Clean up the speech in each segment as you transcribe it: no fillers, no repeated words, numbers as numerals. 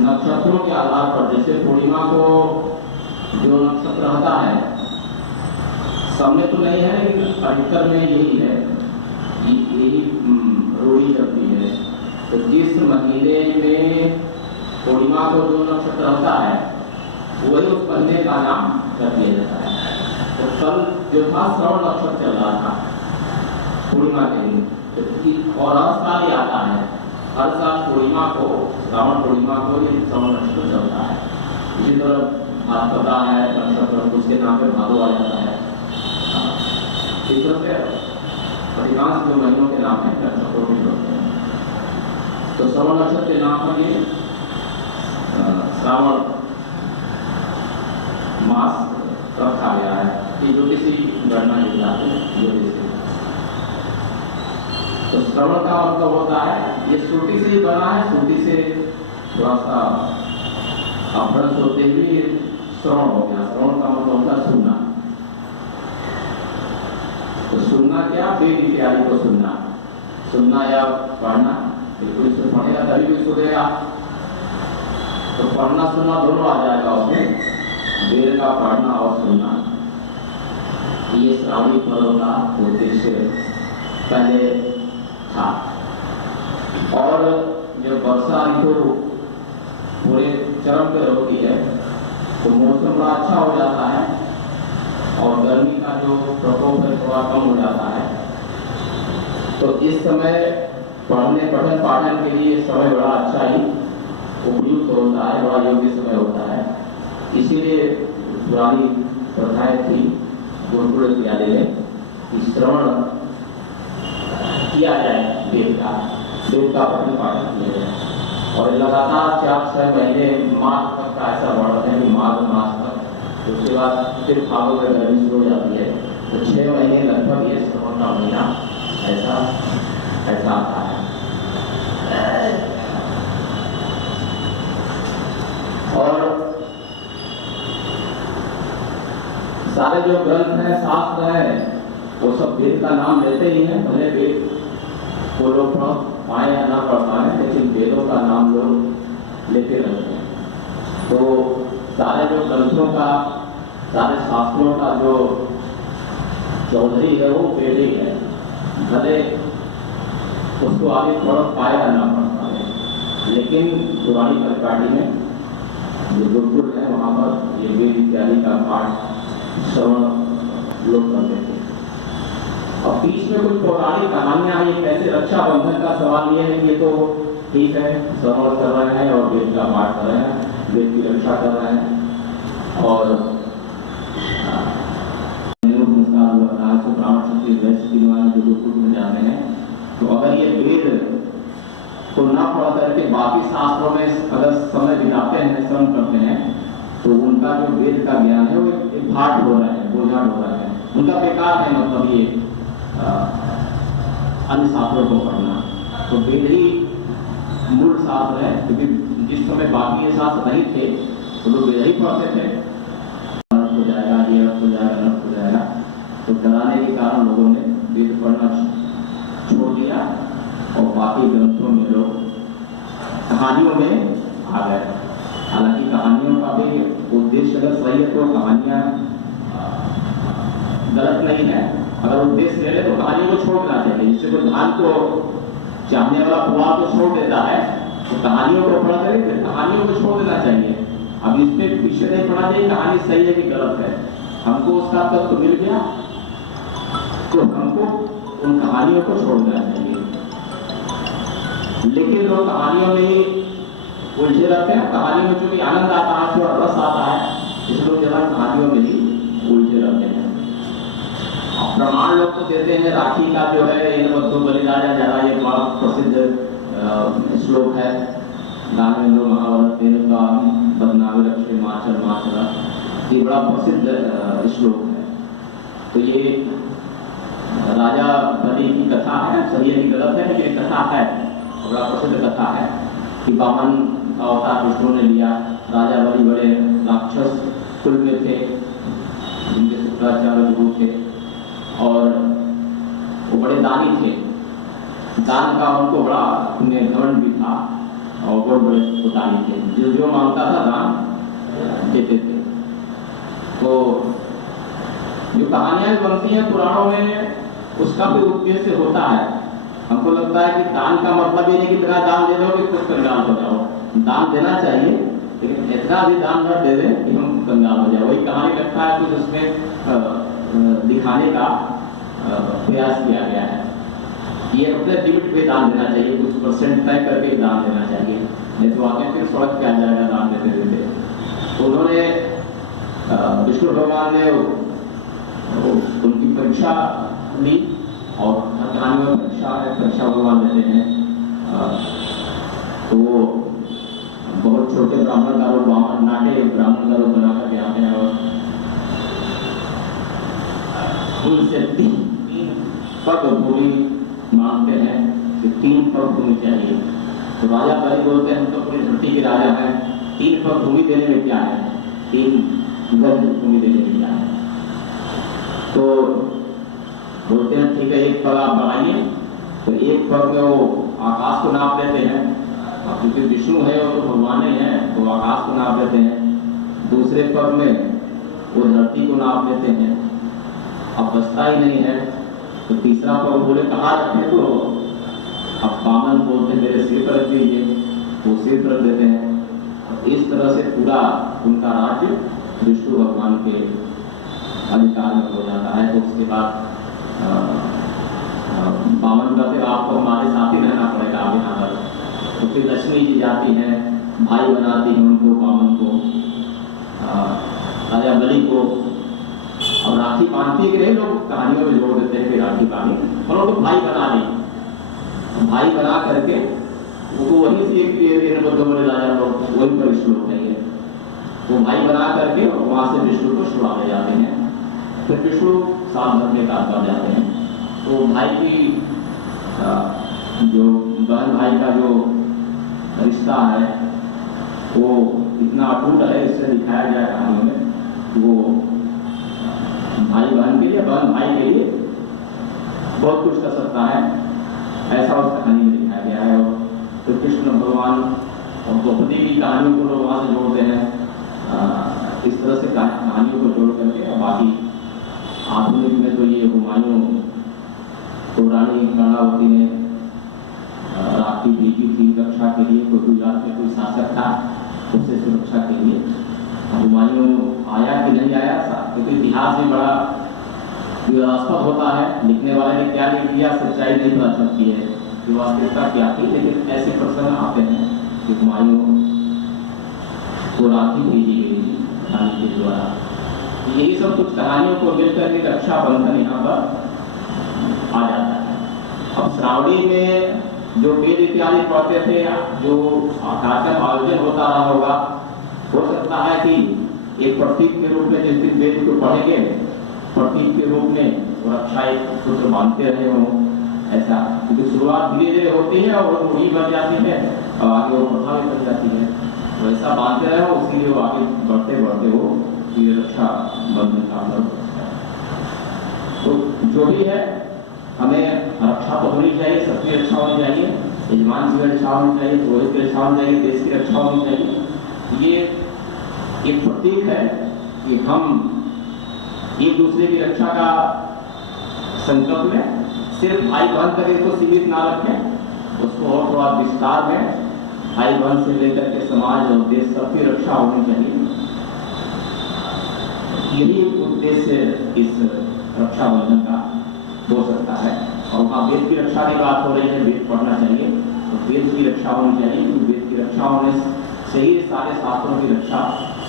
नक्षत्रों के आधार पर, जैसे पूर्णिमा को जो नक्षत्र होता है, सब में तो नहीं है लेकिन अधिकतर में यही है, यही रूढ़ी चलती है। तो जिस महीने में पूर्णिमा को जो नक्षत्र होता है वही उस महीने का नाम रख दिया जाता है। तो कल जो था श्रवण नक्षत्र चल रहा था पूर्णिमा के दिन, और हर साल ये आता है, हर साल पूर्णिमा को, श्रावण पूर्णिमा को ये श्रवण नक्षत्र चलता है। इसी तरह भाद्रपदा है नक्षत्र, उसके नाम पे भादो आ जाता है। इस तरह से अधिकांश जो महीनों के नाम है नक्षत्रों के होते हैं। तो श्रवण नक्षत्र के नाम पर ये श्रावण मास रखा गया है। ये ज्योतिषी गणना निकलाते हैं ज्योतिषी। तो श्रवण का मतलब होता है, ये श्रुति से ही बना है, श्रुति से थोड़ा सा अपहरण होते हुए श्रवण हो गया। श्रवण का मतलब होता है सुनना। तो सुनना क्या, वेद इत्यादि को सुनना, सुनना या पढ़ना। बिल्कुल से पढ़ेगा तभी भी सुनेगा, तो पढ़ना सुनना दोनों आ जाएगा उसमें, वेद का पढ़ना और सुनना। ये श्रावणी पर्व का उद्देश्य पहले था। और जब वर्षा ऋतु पूरे चरम पर होती है तो मौसम बड़ा अच्छा हो जाता है और गर्मी का जो प्रकोप है थोड़ा कम हो जाता है। तो इस समय पढ़ने पठन पाठन के लिए समय बड़ा अच्छा ही उपयुक्त होता है, बड़ा योग्य समय होता है। इसीलिए पुरानी प्रथाएं थी गुरुकुल विद्यालय में कि श्रवण किया जाए, वेद का पठन पाठन किया जाए। और लगातार 4-6 महीने माघ तक का ऐसा बढ़ते हैं कि माघ मास तक, उसके बाद फिर फागुन में गर्मी शुरू हो जाती है। तो 6 महीने लगभग ये श्रवण का महीना ऐसा आता है। और सारे जो ग्रंथ हैं, शास्त्र हैं, वो सब वेद का नाम लेते ही हैं। भले वेद को लोग पाए या ना पढ़ पाए, लेकिन वेदों का नाम लोग लेते रहते हैं। तो सारे जो ग्रंथों का, सारे शास्त्रों का जो चौधरी है वो वेद ही है। भले उसको आगे पढ़ पाए या ना पढ़ पाए, लेकिन पुरानी परिपाटी में जो गुरुकुल है वहाँ पर ये वेद इत्यादि का पाठ श्रवण लोग करते थे। और बीच में कुछ पौराणिक कहानियां हैं, कैसे रक्षाबंधन का सवाल ये है कि ये तो ठीक है, श्रवण कर रहे हैं और वेद का पाठ कर रहे हैं, वेद की रक्षा कर रहे हैं। और ब्राह्मण क्षत्रिय जो गुरुकुल में जाते हैं, तो अगर ये वेद को ना पढ़ करके बाकी शास्त्रों में अगर समय बिताते हैं, श्रवण करते हैं, तो उनका जो वेद का ज्ञान है वो एक भाट हो रहा है, बोझा हो रहा है, उनका बेकार है। मतलब ये अन्य शास्त्रों को पढ़ना, तो वेद ही मूल शास्त्र है। क्योंकि जिस समय बाकी ये शास्त्र नहीं थे तो लोग वेद ही पढ़ते थे। नष्ट हो जाएगा, ये नष्ट हो जाएगा, नष्ट हो जाएगा, तो डराने के कारण लोगों ने वेद पढ़ना छोड़ दिया और बाकी ग्रंथों में लोग कहानियों में आ गए। हालांकि कहानियों का भी उद्देश्य अगर सही है तो कहानियां गलत नहीं है। अगर उद्देश्य ले ले तो कहानियों को छोड़ देना चाहिए। जिससे कोई ध्यान को चाहने वाला पुआ तो छोड़ देता है, तो कहानियों को पढ़ कर फिर कहानियों को छोड़ देना चाहिए। अब इसमें विषय नहीं पढ़ना चाहिए कहानी सही है कि गलत है। हमको उसका तत्व मिल गया तो हमको उन कहानियों को छोड़ देना चाहिए। लेकिन लोग कहानियों में ही उलझे रहते हैं। कहानियों में चूंकि आनंद आता है, थोड़ा रस आता है, इसलिए लोग ज्यादा कहानियों में ही उलझे रहते हैं। प्रमाण लोग तो देते हैं, राखी का जो है इन बद्धो बलिदान ज्यादा, ये बड़ा प्रसिद्ध श्लोक है। नामेंद्र महाभारत का बदनामी रक्षे माचल माचरा, ये बड़ा प्रसिद्ध श्लोक है। तो ये राजा बलि की कथा है, सही है कि गलत है, लेकिन कथा है, बड़ा प्रसिद्ध कथा है कि वामन का अवतार विष्णु ने लिया। राजा बलि बड़े राक्षस कुल में थे, जिनके शुक्राचार्य गुरु थे, और वो बड़े दानी थे। दान का उनको बड़ा घमंड भी था। और बहुत बड़े पुजारी थे, जो मांगता था दान देते थे। तो जो कहानियां बनती हैं पुराणों में, उसका भी उद्देश्य होता है। हमको लगता है कि दान का मतलब ये नहीं कि इतना दान दे दो कि खुद कंगाल हो जाओ। दान देना चाहिए, लेकिन इतना भी दान न दे दें कि हम कंगाल हो जाए। वही कहानी लगता है कुछ उसमें दिखाने का प्रयास किया गया है। ये अपने लिमिट पे दान देना चाहिए, कुछ परसेंट तय करके दान देना चाहिए, नहीं तो आगे फिर सड़क पे आ जाएगा दान देते देते। तो उन्होंने विष्णु भगवान ने उनकी परीक्षा ली, और हर कहानी में परीक्षा भगवान लेते हैं। तो वो बहुत छोटे ब्राह्मण का रूप, नाटे ब्राह्मण का रूप बनाकर के आते हैं और उनसे 3 पग भूमि मांगते हैं कि 3 पग भूमि चाहिए। तो राजा बलि बोलते हैं, हम तो पूरी धरती के राजा हैं, 3 पग भूमि देने में क्या है, 3 गज भूमि देने में क्या है। तो बोलते हैं ठीक है, 1 पग आप बढ़ाइए। तो 1 पग में वो आकाश को नाप लेते हैं, क्योंकि विष्णु है वो तो भगवान ही है, तो आकाश को नाप लेते हैं। दूसरे पग में वो धरती को नाप लेते हैं। अब बचता ही नहीं है, तो तीसरा पग बोले कहाँ रखें, तो अब वामन बोलते हैं मेरे सिर पर रख दीजिए, वो सिर पर रख देते हैं। इस तरह से पूरा उनका राज्य विष्णु भगवान के अधिकार में हो जाता है। तो उसके बाद वामन कहते आपको हमारे साथ ही रहना पड़ेगा अब यहाँ पर। तो फिर लक्ष्मी जी जाती हैं, भाई बनाती हैं उनको, वामन को, राजा बलि को, और राखी बांधती है कि लोग कहानियों में जोड़ देते हैं कि राखी बांधी, और उनको भाई बना दी। भाई बना करके वो वहीं से एक बड़े राजा लोग वहीं पर श्लोक है, वो भाई बना करके वहां से विष्णु को छुड़ा ले जाते हैं। फिर विष्णु साल भर में काट कर जाते हैं। तो भाई की जो बहन भाई का जो रिश्ता है वो इतना अटूट है, इससे दिखाया गया कहानियों में। वो भाई बहन के लिए, बहन भाई के लिए बहुत कुछ कर सकता है, ऐसा उस कहानी में दिखाया गया है। और तो कृष्ण भगवान और द्रौपदी की कहानियों को लोग वहाँ से जोड़ते हैं। इस तरह से कहानियों को जोड़ करके बाकी आधुनिक में तो ये हुमायूं तो रानी कर्णावती ने राखी भेजी थी रक्षा के लिए, कोई गुजरात में कोई शासक था, उससे सुरक्षा के लिए। हुमायूं आया कि नहीं आया, क्योंकि इतिहास में बड़ा विवादास्पद होता है, लिखने वाले ने क्या लिख दिया सच्चाई नहीं पता चलती है कि वास्तविकता क्या थी। लेकिन ऐसे प्रसंग आते हैं कि हुमायूं को राखी भेजी गई थी रानी के द्वारा। यही सब कुछ कहानियों को मिलकर के रक्षाबंधन यहाँ पर आ जाता है। अब श्रावणी में जो वेद इत्यादि पढ़ते थे, जो कार्यक्रम आयोजन होता रहा होगा, हो सकता है कि एक प्रतीक के रूप में जिस दिन वेद को पढ़ेंगे, प्रतीक के रूप में रक्षा एक सूत्र बांधते रहे हों, ऐसा। क्योंकि शुरुआत धीरे धीरे होती है और रूढ़ी बन जाती है और आगे वो प्रथा भी बन जाती है, वैसा बांधते रहे हो, इसीलिए वो आगे बढ़ते बढ़ते वो ये रक्षा बंधन का मतलब। तो जो भी है, हमें रक्षा तो होनी चाहिए, सबकी रक्षा होनी चाहिए, यजमान की रक्षा होनी चाहिए, पुरोहित की रक्षा होनी चाहिए, देश की रक्षा होनी चाहिए। ये एक प्रतीक है कि हम एक दूसरे की रक्षा का संकल्प में सिर्फ भाई बहन तक इसको सीमित ना रखें, उसको और थोड़ा विस्तार में भाई बहन से लेकर के समाज और देश सबकी रक्षा होनी चाहिए। यही उद्देश्य इस रक्षाबंधन का हो सकता है। और वहाँ वेद की रक्षा की बात हो रही है, वेद पढ़ना चाहिए, तो वेद की रक्षा होनी चाहिए, क्योंकि वेद की रक्षा होने से ही सारे शास्त्रों की रक्षा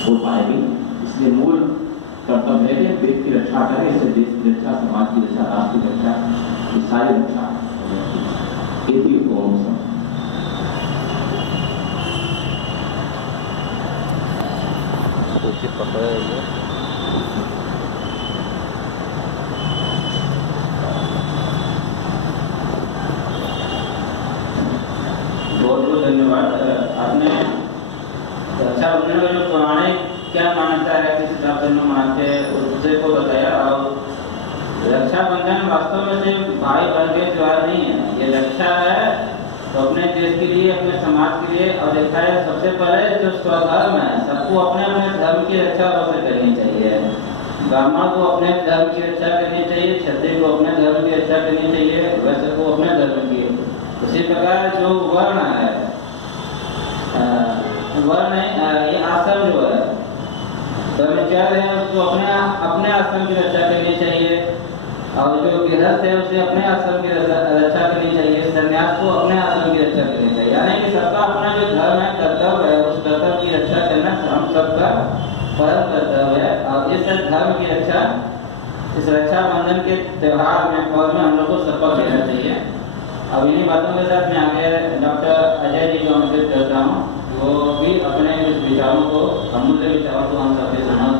हो पाएगी। इसलिए मूल कर्तव्य है कि वेद की रक्षा करें, इससे देश की रक्षा, समाज की रक्षा, राष्ट्र की रक्षा, ये सारी रक्षा ओम सम। बहुत बहुत धन्यवाद। आपने रक्षाबंधन में जो पुराने क्या मान्यता है, किस हिसाब से लोग मनाते हैं, उससे को बताया। और रक्षाबंधन वास्तव में सिर्फ भाई बहन के त्योहार नहीं है, ये रक्षा है तो अपने देश के लिए, अपने समाज के लिए, और देखा है सबसे पहले जो स्वधर्म है, सबको अपने अपने धर्म की रक्षा अवश्य करनी चाहिए। ब्राह्मण को अपने धर्म की रक्षा करनी चाहिए, क्षत्रिय को अपने धर्म की रक्षा करनी चाहिए, वैश्य को अपने धर्म की। उसी प्रकार जो वर्ण है, ये आश्रम जो है, ब्रह्मचार्य है, उसको अपने आश्रम की रक्षा करनी चाहिए, और जो गृहस्थ है उसे अपने आश्रम की रक्षा करनी चाहिए, सन्यास को अपने आश्रम की रक्षा करनी चाहिए। यानी कि सबका अपना जो धर्म है, कर्तव्य है, उस कर्तव्य की रक्षा करना हम सबका परम कर्तव्य है। और इस धर्म की रक्षा, इस रक्षाबंधन के त्यौहार में, पर्व में हम लोग को सबक लेना चाहिए। अब इन्हीं बातों के साथ मैं आगे डॉक्टर अजय जी को आमंत्रित करता हूँ, वो भी अपने इस विचारों को, अमूल्य विचारों को हम सबके सामने